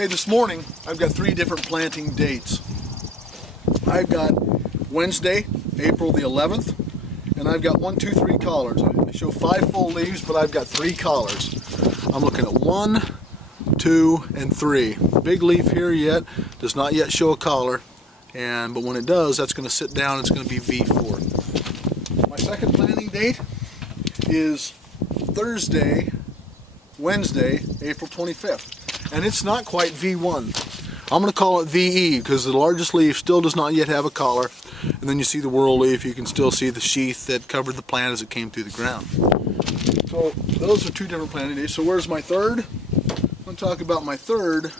Hey, this morning I've got 3 different planting dates. I've got Wednesday, April the 11th, and I've got 1, 2, 3 collars. I show 5 full leaves, but I've got 3 collars. I'm looking at 1, 2, and 3. The big leaf here yet does not yet show a collar, but when it does, that's going to sit down. It's going to be V4. My second planting date is Wednesday, April 25th. And it's not quite V1. I'm going to call it VE because the largest leaf still does not yet have a collar. And then you see the whorl leaf, you can still see the sheath that covered the plant as it came through the ground. So those are 2 different planting days. So where's my third? I'm going to talk about my third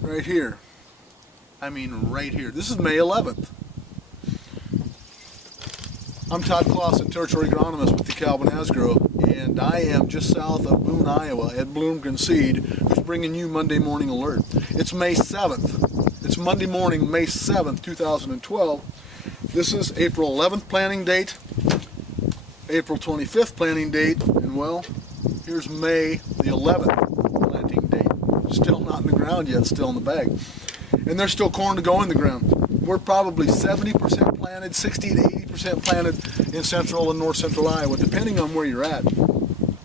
right here. I mean right here. This is May 11th. I'm Todd Clausen, Territory Agronomist with DeKalb and Asgrow, and I am just south of Boone, Iowa at Bloomgren Seed, who's bringing you Monday Morning Alert. It's May 7th. It's Monday morning, May 7th, 2012. This is April 11th planting date, April 25th planting date, and well, here's May the 11th planting date. Still not in the ground yet, still in the bag. And there's still corn to go in the ground. We're probably 70% planted, 60 to 80% planted in central and north central Iowa, depending on where you're at,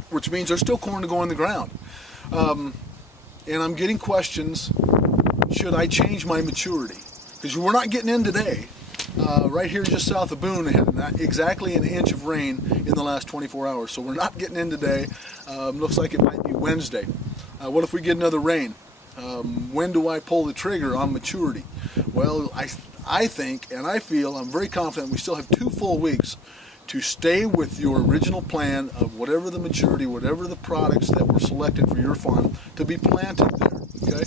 which means there's still corn to go in the ground. And I'm getting questions, should I change my maturity? Because we're not getting in today. Right here just south of Boone, had exactly an inch of rain in the last 24 hours, so we're not getting in today. Looks like it might be Wednesday. What if we get another rain? When do I pull the trigger on maturity? Well, I think and I feel, I'm very confident we still have 2 full weeks to stay with your original plan of whatever the maturity, whatever the products that were selected for your farm to be planted there. Okay?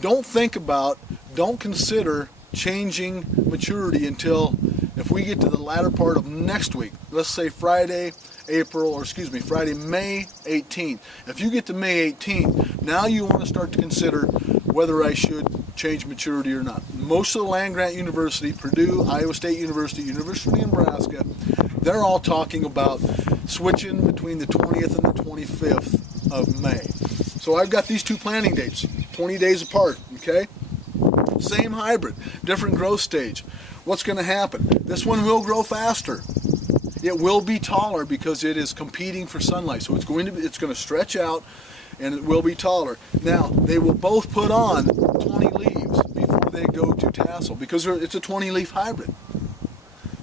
Don't consider changing maturity until if we get to the latter part of next week. Let's say Friday, May 18th. If you get to May 18th, now you want to start to consider whether I should change maturity or not. Most of the land-grant university, Purdue, Iowa State University, University of Nebraska, they're all talking about switching between the 20th and the 25th of May. So I've got these 2 planting dates, 20 days apart, okay? Same hybrid, different growth stage. What's going to happen? This one will grow faster. It will be taller because it is competing for sunlight. So it's going to stretch out and it will be taller. Now, they will both put on 20 leaves before they go to tassel because it's a 20 leaf hybrid.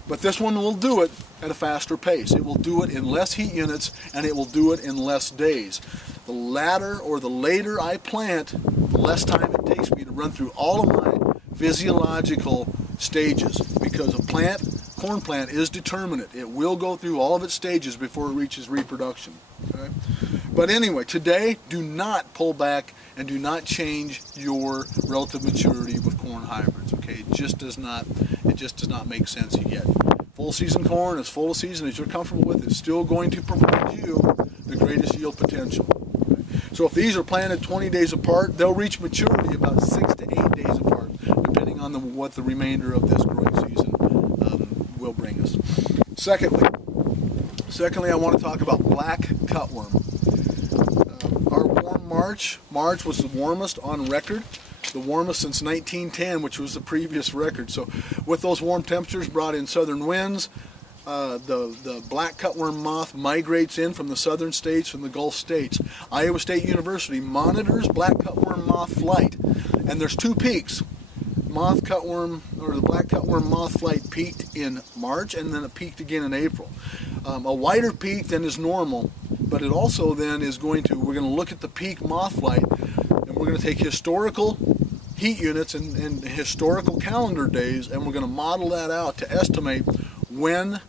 But this one will do it at a faster pace. It will do it in less heat units and it will do it in less days. The latter or the later I plant, the less time it takes me to run through all of my physiological stages because corn plant is determinate. It will go through all of its stages before it reaches reproduction. Okay? But anyway, today, do not pull back and do not change your relative maturity with corn hybrids. Okay, it just does not make sense yet. Full season corn, as full a season as you're comfortable with, is still going to provide you the greatest yield potential. Okay? So if these are planted 20 days apart, they'll reach maturity about 6 to 8 days apart, depending on what the remainder of this growing season will bring us. Secondly, I want to talk about black cutworm. Our warm March was the warmest on record, the warmest since 1910, which was the previous record. So with those warm temperatures brought in southern winds, the black cutworm moth migrates in from the southern states, from the Gulf states. Iowa State University monitors black cutworm moth flight, and there's 2 peaks. The black cutworm moth flight peaked in March and then it peaked again in April. A wider peak than is normal, but it also then we're going to look at the peak moth flight and we're going to take historical heat units and historical calendar days and we're going to model that out to estimate when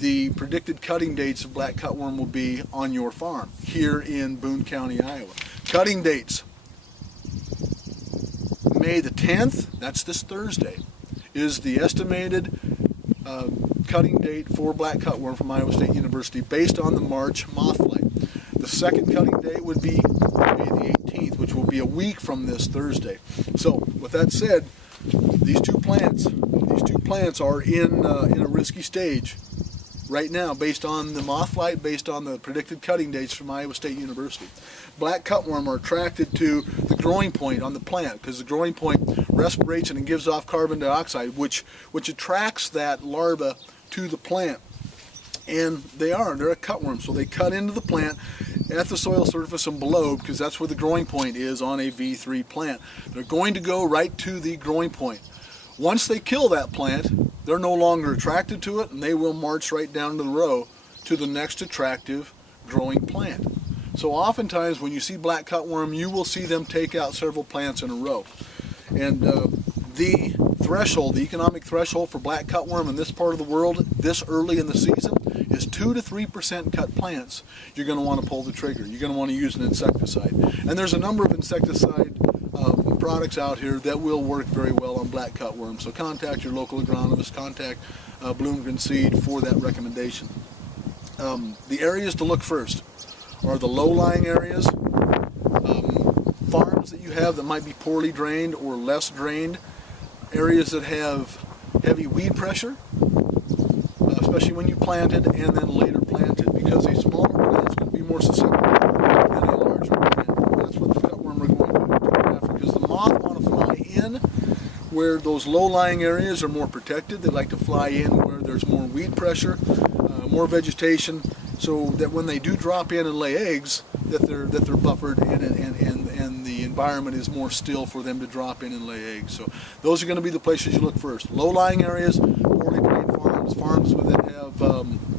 the predicted cutting dates of black cutworm will be on your farm here in Boone County, Iowa. Cutting dates. May the 10th, that's this Thursday, is the estimated cutting date for black cutworm from Iowa State University based on the March moth flight. The second cutting date would be May the 18th, which will be a week from this Thursday. So, with that said, these two plants are in a risky stage. right now based on the moth flight, based on the predicted cutting dates from Iowa State University. Black cutworm are attracted to the growing point on the plant because the growing point respirates and it gives off carbon dioxide, which attracts that larva to the plant. And they're a cutworm, so they cut into the plant at the soil surface and below, because that's where the growing point is on a V3 plant. They're going to go right to the growing point. Once they kill that plant, they're no longer attracted to it, and they will march right down to the row to the next attractive growing plant. So oftentimes when you see black cutworm, you will see them take out several plants in a row. And the threshold, the economic threshold for black cutworm in this part of the world this early in the season is 2 to 3% cut plants. You're going to want to pull the trigger. You're going to want to use an insecticide. And there's a number of insecticide products out here that will work very well on black cutworm. So contact your local agronomist, contact Bloomgren Seed for that recommendation. The areas to look first are the low-lying areas, farms that you have that might be poorly drained or less drained, areas that have heavy weed pressure, especially when you planted and then later planted, because a smaller plant is going to be more susceptible than a larger plant. That's what the cutworm are going to go after, because the moth want to fly in where those low-lying areas are more protected. They like to fly in where there's more weed pressure, more vegetation, so that when they do drop in and lay eggs, that they're buffered and the environment is more still for them to drop in and lay eggs. So those are going to be the places you look first. Low-lying areas, poorly drained farms, farms that have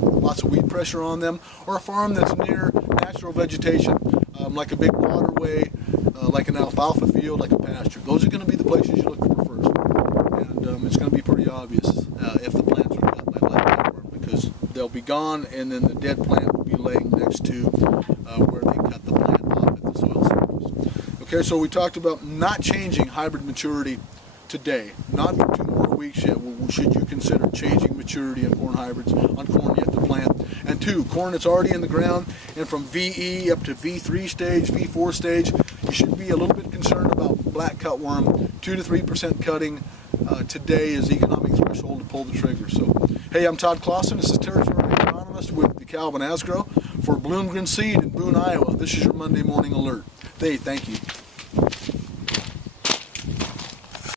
lots of weed pressure on them, or a farm that's near natural vegetation, like a big waterway, like an alfalfa field, like a pasture. Those are going to be the places you look for first. And it's going to be pretty obvious if the plants are cut by black cutworm, because they'll be gone and then the dead plant will be laying next to where they cut the plant off at the soil surface. Okay, so we talked about not changing hybrid maturity today, not for 2 more weeks yet. Should you consider changing maturity on corn hybrids, on corn yet to plant? And 2, corn that's already in the ground, and from VE up to V3 stage, V4 stage, you should be a little bit concerned about black cutworm. 2 to 3% cutting today is the economic threshold to pull the trigger. So, hey, I'm Todd Clausen. This is Territory Agronomist with DeKalb and Asgrow for Bloomgren Seed in Boone, Iowa. This is your Monday Morning Alert. Hey, thank you.